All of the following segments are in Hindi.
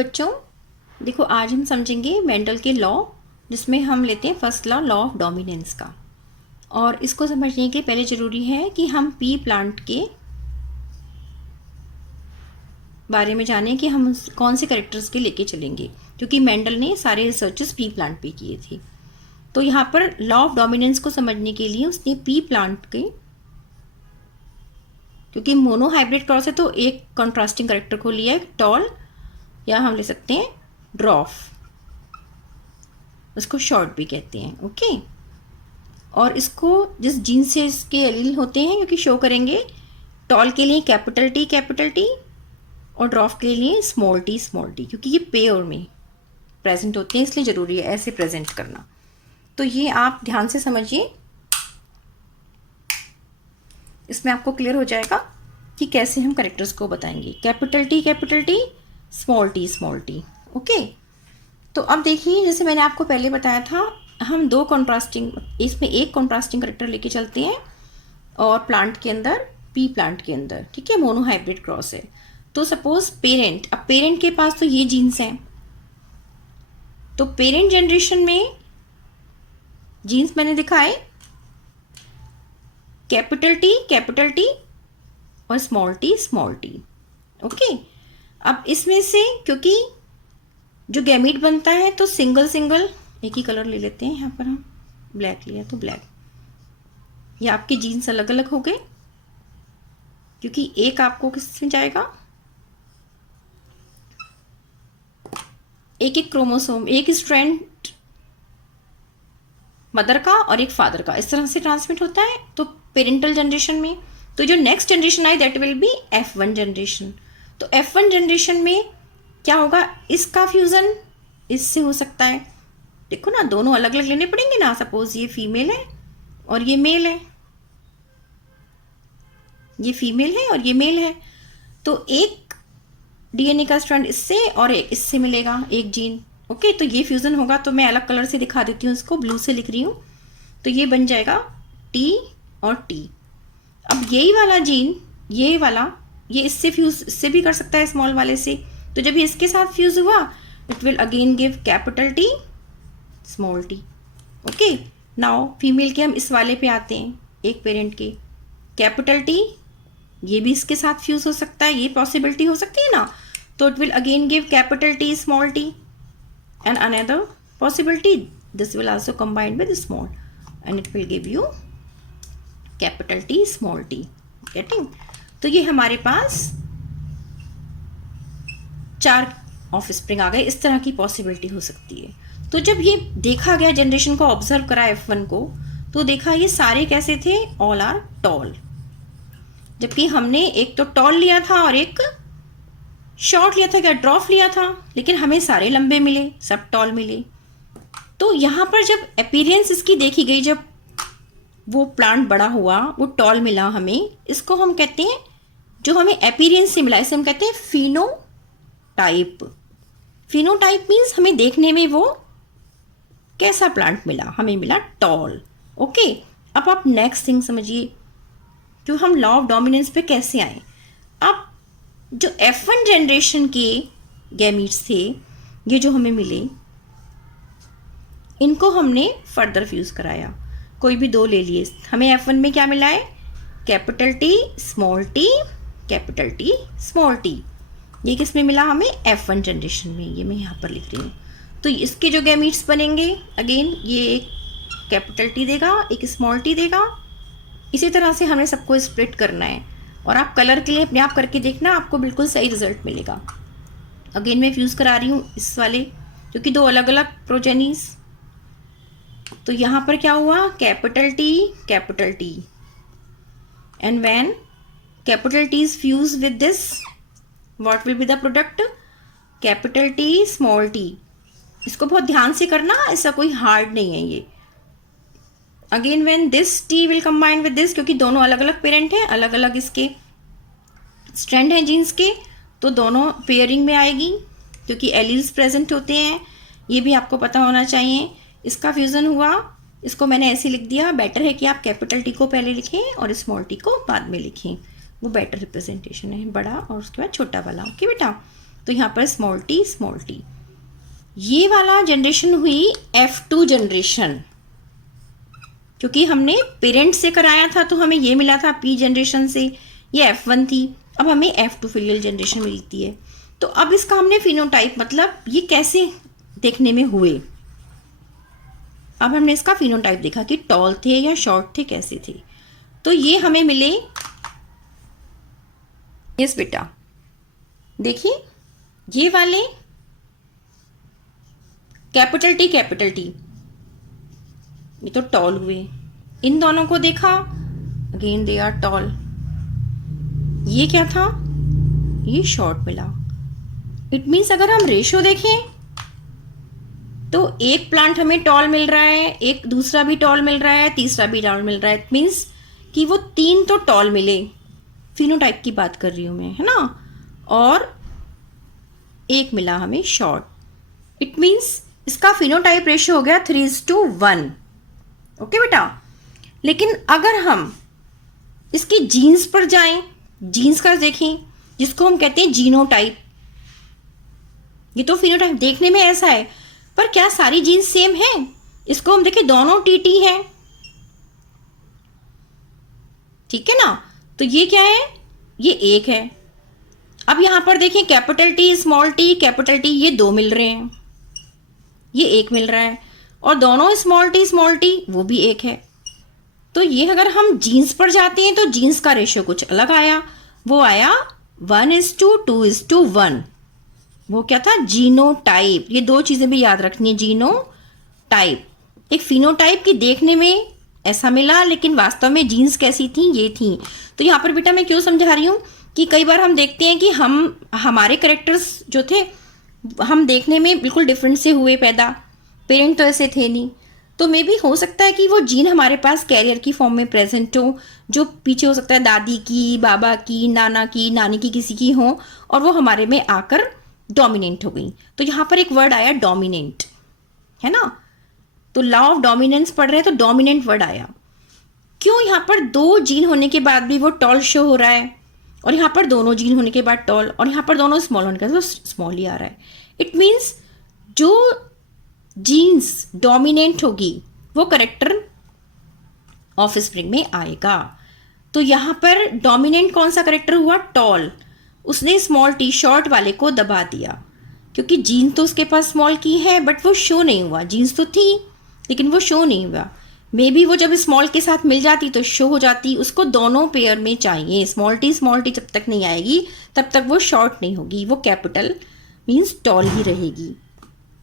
बच्चों, देखो आज हम समझेंगे मेंडल के लॉ, जिसमें हम लेते हैं फर्स्ट लॉ ऑफ डोमिनेंस का। और इसको समझने के पहले ज़रूरी है कि हम पी प्लांट के बारे में जानें कि हम कौन से कैरेक्टर्स के लेके चलेंगे, क्योंकि मेंडल ने सारे रिसर्चेस पी प्लांट पे किए थे। तो यहाँ पर लॉ ऑफ डोमिनेंस को समझने के लिए उसने पी प्लांट के, क्योंकि मोनो हाइब्रिड क्रॉस है तो एक कॉन्ट्रास्टिंग कैरेक्टर को लिया है टॉल, या हम ले सकते हैं ड्रॉफ, उसको शॉर्ट भी कहते हैं। ओके, और इसको जिस जीन से इसके एलील होते हैं, क्योंकि शो करेंगे टॉल के लिए कैपिटल टी और ड्रॉफ के लिए स्मॉल टी, क्योंकि ये पेयर में प्रेजेंट होते हैं, इसलिए ज़रूरी है ऐसे प्रेजेंट करना। तो ये आप ध्यान से समझिए, इसमें आपको क्लियर हो जाएगा कि कैसे हम कैरेक्टर्स को बताएंगे। Capital T, small T. Okay, तो अब देखिए, जैसे मैंने आपको पहले बताया था, हम दो कॉन्ट्रास्टिंग, इसमें एक कॉन्ट्रास्टिंग कैरेक्टर लेके चलते हैं और प्लांट के अंदर, पी प्लांट के अंदर, ठीक है, मोनो हाइब्रिड क्रॉस है। तो सपोज पेरेंट, अब पेरेंट के पास तो ये जीन्स हैं, तो पेरेंट जनरेशन में जीन्स मैंने दिखाए कैपिटल टी और स्मॉल टी। ओके, अब इसमें से क्योंकि जो गैमीट बनता है तो सिंगल एक ही कलर ले लेते हैं, यहाँ पर हम ब्लैक लिया तो ब्लैक, या आपके जीन्स अलग अलग हो गए, क्योंकि एक आपको किस में जाएगा, एक क्रोमोसोम, एक स्ट्रैंड मदर का और एक फादर का, इस तरह से ट्रांसमिट होता है। तो पेरेंटल जनरेशन में, तो जो next generation I that will be F1 generation. तो F1 जनरेशन में क्या होगा, इसका फ्यूजन इससे हो सकता है। देखो ना, दोनों अलग अलग लेने पड़ेंगे ना। सपोज ये फीमेल है और ये मेल है, ये फीमेल है और ये मेल है, तो एक डीएनए का स्ट्रैंड इससे और एक इससे मिलेगा, एक जीन। ओके, तो ये फ्यूजन होगा। तो मैं अलग कलर से दिखा देती हूँ, इसको ब्लू से लिख रही हूँ। तो ये बन जाएगा T और T। अब यही वाला जीन, ये वाला, ये इससे फ्यूज, इससे भी कर सकता है स्मॉल वाले से। तो जब ये इसके साथ फ्यूज हुआ, it will again give capital T, small T. Okay, now female के हम इस वाले पे आते हैं, एक पेरेंट के कैपिटल T, ये भी इसके साथ फ्यूज हो सकता है, ये पॉसिबिलिटी हो सकती है ना। तो it will again give capital T, small T, and another possibility, this will also combine with small and it will give you capital T, small t. Getting? तो ये हमारे पास 4 ऑफस्प्रिंग आ गए। इस तरह की पॉसिबिलिटी हो सकती है। तो जब ये देखा गया, जनरेशन को ऑब्जर्व करा F1 को, तो देखा ये सारे कैसे थे, ऑल आर टॉल, जबकि हमने एक तो टॉल लिया था और एक शॉर्ट लिया था, क्या ड्रॉफ लिया था, लेकिन हमें सारे लंबे मिले, सब टॉल मिले। तो यहाँ पर जब अपीयरेंस इसकी देखी गई, जब वो प्लांट बड़ा हुआ, वो टॉल मिला हमें, इसको हम कहते हैं, जो हमें अपीयरेंस से मिला, इसे हम कहते हैं फिनोटाइप। फिनोटाइप मीन्स हमें देखने में वो कैसा प्लांट मिला, हमें मिला टॉल। ओके, अब आप नेक्स्ट थिंग समझिए, जो हम लॉ ऑफ डोमिनेंस पे कैसे आए। अब जो F1 जनरेशन के गैमीट्स थे, ये जो हमें मिले, इनको हमने फर्दर फ्यूज कराया, कोई भी 2 ले लिए। हमें F1 में क्या मिला है, capital T, small T, capital T, small T. ये किस में मिला हमें, F1 जनरेशन में, ये मैं यहाँ पर लिख रही हूँ। तो इसके जो गैमीट्स बनेंगे, अगेन ये एक कैपिटल T देगा, एक स्मॉल टी देगा। इसी तरह से हमें सबको स्प्लिट करना है, और आप कलर के लिए अपने आप करके देखना, आपको बिल्कुल सही रिजल्ट मिलेगा। अगेन मैं फ्यूज करा रही हूँ इस वाले, क्योंकि 2 अलग अलग प्रोजेनीज। तो यहाँ पर क्या हुआ, capital T, and when capital T is fuse with this, what will be the product, capital T, small T. इसको बहुत ध्यान से करना, ऐसा कोई हार्ड नहीं है ये। Again when this T will combine with this, क्योंकि दोनों अलग अलग पेरेंट हैं, अलग अलग इसके स्ट्रैंड हैं जीन्स के, तो दोनों पेयरिंग में आएगी, क्योंकि एलील्स प्रेजेंट होते हैं, ये भी आपको पता होना चाहिए। इसका फ्यूज़न हुआ, इसको मैंने ऐसे लिख दिया। बेटर है कि आप कैपिटल T को पहले लिखें और स्मॉल t को बाद में लिखें, वो बेटर रिप्रेजेंटेशन है, बड़ा और उसके बाद छोटा वाला। ओके बेटा, तो यहाँ पर स्मॉल टी स्मॉल टी। ये वाला जनरेशन हुई F2 जनरेशन, क्योंकि हमने पेरेंट से कराया था तो हमें ये मिला था P जनरेशन से, ये F1 थी। अब हमें F2 फिलियल जनरेशन मिलती है। तो अब इसका हमने फिनोटाइप, मतलब ये कैसे देखने में हुए, अब हमने इसका फिनोटाइप देखा कि टॉल थे या शॉर्ट थे, कैसे थे। तो ये हमें मिले, यस बेटा देखिए ये वाले कैपिटल टी, ये तो टॉल हुए। इन दोनों को देखा, अगेन दे आर टॉल। ये क्या था, ये शॉर्ट मिला। इट मीन्स अगर हम रेशो देखें तो एक प्लांट हमें टॉल मिल रहा है, एक दूसरा भी टॉल मिल रहा है, तीसरा भी टॉल मिल रहा है। इट मीन्स कि वो 3 तो टॉल मिले, फिनोटाइप की बात कर रही हूं मैं, है ना, और एक मिला हमें शॉर्ट। इट मीन्स इसका फिनोटाइप रेशियो हो गया 3:1। ओके बेटा। लेकिन अगर हम इसके जीन्स पर जाएं, जीन्स का देखें, जिसको हम कहते हैं जीनोटाइप, ये तो फिनोटाइप देखने में ऐसा है, पर क्या सारी जीन्स सेम है? इसको हम देखें, दोनों टीटी हैं, ठीक है ना। तो ये क्या है, ये एक है। अब यहां पर देखें capital T small T, capital T ये 2 मिल रहे हैं, ये 1 मिल रहा है, और दोनों स्मॉल टी वो भी 1 है। तो ये अगर हम जीन्स पर जाते हैं तो जीन्स का रेशियो कुछ अलग आया, वो आया 1:2:1। वो क्या था, जीनोटाइप। ये 2 चीजें भी याद रखनी है, जीनोटाइप। एक फिनोटाइप की देखने में ऐसा मिला, लेकिन वास्तव में जीन्स कैसी थी, ये थी। तो यहाँ पर बेटा मैं क्यों समझा रही हूँ कि कई बार हम देखते हैं कि हमारे कैरेक्टर्स जो थे हम देखने में बिल्कुल डिफरेंट से हुए पैदा, पेरेंट तो ऐसे थे नहीं। तो मे भी हो सकता है कि वो जीन हमारे पास कैरियर की फॉर्म में प्रेजेंट हो, जो पीछे हो सकता है दादी की, बाबा की, नाना की, नानी की, किसी की हो, और वो हमारे में आकर डोमिनेंट हो गई। तो यहाँ पर एक वर्ड आया डोमिनेंट, है ना। तो लॉ ऑफ डोमिनेंस पढ़ रहे हैं तो डोमिनेंट वर्ड आया। क्यों, यहाँ पर 2 जीन होने के बाद भी वो टॉल शो हो रहा है, और यहाँ पर दोनों जीन होने के बाद टॉल, और यहाँ पर दोनों स्मॉल होने के बाद तो स्मॉल ही आ रहा है। इट मीन्स जो जीन्स डोमिनेंट होगी वो करेक्टर ऑफस्प्रिंग में आएगा। तो यहाँ पर डोमिनेंट कौन सा करेक्टर हुआ, टॉल। उसने स्मॉल टी शॉर्ट वाले को दबा दिया, क्योंकि जीन तो उसके पास स्मॉल की है बट वो शो नहीं हुआ। जीन्स तो थी लेकिन वो शो नहीं हुआ। मे बी वो जब स्मॉल के साथ मिल जाती तो शो हो जाती। उसको दोनों पेयर में चाहिए, स्मॉल टी जब तक नहीं आएगी तब तक वो शॉर्ट नहीं होगी, वो कैपिटल मीन्स टॉल ही रहेगी।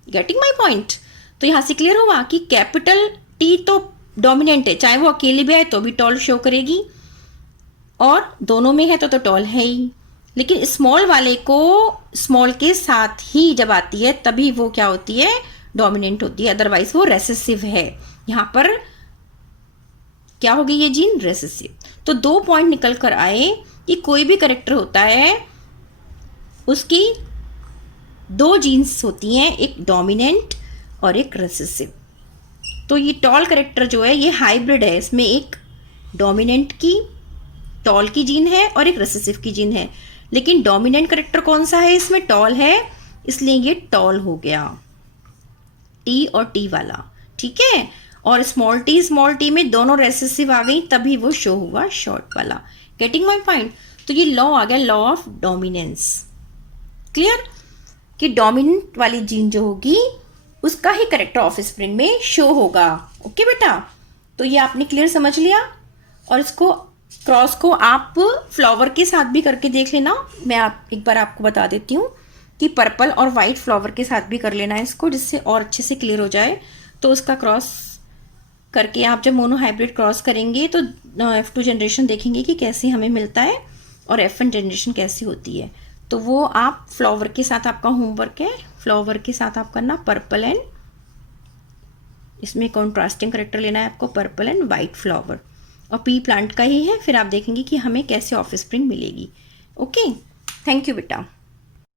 Getting my point. तो यहाँ से क्लियर हुआ कि कैपिटल टी तो डोमिनेंट है, चाहे वो अकेले भी आए तो भी टॉल शो करेगी, और दोनों में है तो टॉल है ही। लेकिन स्मॉल वाले को स्मॉल के साथ ही जब आती है तभी वो क्या होती है, डोमिनेंट होती है, अदरवाइज वो रेसेसिव है। यहाँ पर क्या होगी ये जीन, रेसेसिव। तो 2 पॉइंट निकल कर आए कि कोई भी करेक्टर होता है उसकी 2 जीन्स होती हैं, एक डोमिनेंट और एक रेसेसिव। तो ये टॉल करेक्टर जो है ये हाइब्रिड है, इसमें एक डोमिनेंट की टॉल की जीन है और एक रेसेसिव की जीन है। लेकिन डोमिनेंट करेक्टर कौन सा है, इसमें टॉल है, इसलिए ये टॉल हो गया, टी और टी वाला, ठीक है। और स्मॉल टी में दोनों रेसेसिव आ गई तभी वो शो हुआ शॉर्ट वाला। Getting my point. तो ये लॉ आ गया, लॉ ऑफ डोमिनेंस। क्लियर कि डोमिनेंट वाली जीन जो होगी उसका ही करेक्टर ऑफस्प्रिंग में शो होगा। ओके बेटा, तो ये आपने क्लियर समझ लिया। और इसको क्रॉस को आप फ्लावर के साथ भी करके देख लेना। मैं एक बार आपको बता देती हूँ कि पर्पल और वाइट फ्लावर के साथ भी कर लेना है इसको, जिससे और अच्छे से क्लियर हो जाए। तो उसका क्रॉस करके आप जब मोनो हाइब्रिड क्रॉस करेंगे तो F2 जनरेशन देखेंगे कि कैसे हमें मिलता है और F1 जनरेशन कैसी होती है। तो वो आप फ्लावर के साथ, आपका होमवर्क है, फ्लावर के साथ आप करना पर्पल एंड, इसमें कॉन्ट्रास्टिंग करेक्टर लेना है आपको, पर्पल एंड वाइट फ्लावर, और पी प्लांट का ही है। फिर आप देखेंगे कि हमें कैसे ऑफस्प्रिंग मिलेगी। ओके, थैंक यू बेटा।